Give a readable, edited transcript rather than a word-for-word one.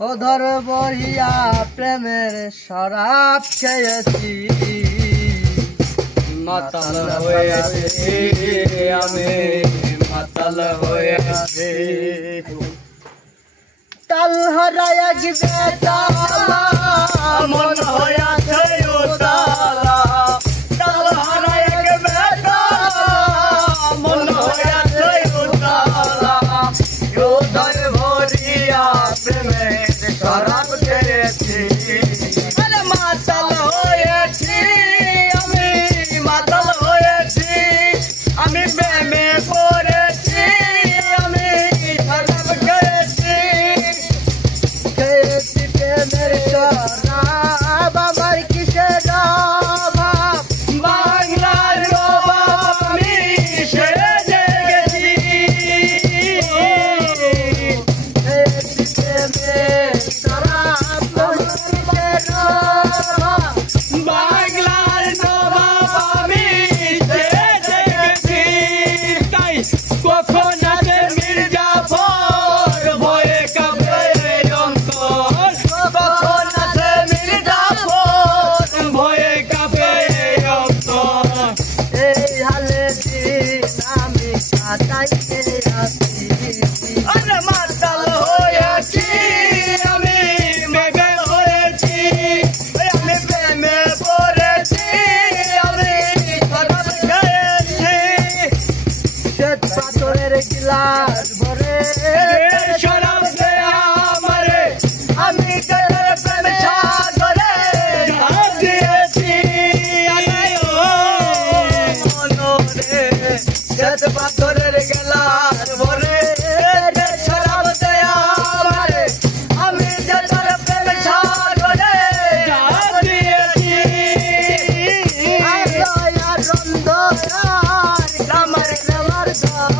ওধর বহিয়া প্রেমের শরাব খেয়েছি মাতাল হয়েছি আমি মাতাল হয়েছি তাল হারায়া গিয়ে তালা মন হয়েছে উতালা তাল হারায়া গিয়ে মন হয়েছে উতালা ওধর বহিয়া প্রেমের শরাব খেয়েছি মাতাল হয়েছি আমি মাতাল হয়েছি আমি প্রেমে পড়েছি আমি শরাব খেয়েছি খেয়েছি প্রেমের শরাব আমার কিসের অভাব বাংলার নবাব আমি সেজে গেছি খেয়েছি প্রেমের শরাব আমার কিসের অভাব বাংলার নবাব আমি সেজে গেছি তাই কখন আছে মির্জাফর ভয়ে কাঁপে অন্তর কখন আছে মির্জাফর ভয়ে কাঁপে অন্তর এই হালে দিন আমি কাটাইতে আসি আরে মাতাল হয়েছি আমি মেঘে হয়েছি আমি প্রেমে পড়েছি আমি শরাব খেয়েছি শ্বেত পাথরের গিলাস ভরে শরাব দেয়া আমারে আমি কেটে প্রেমে সাগরে ঝাঁপ দিয়েছি মনরে শ্বেত পাথরের গেলার ভরে শরাব দেয়া আমারে আমি যে তোর প্রেমে সাগরে ঝাঁপ দিয়েছি আর রন্ধ আর আমার দেওয়ার ঘর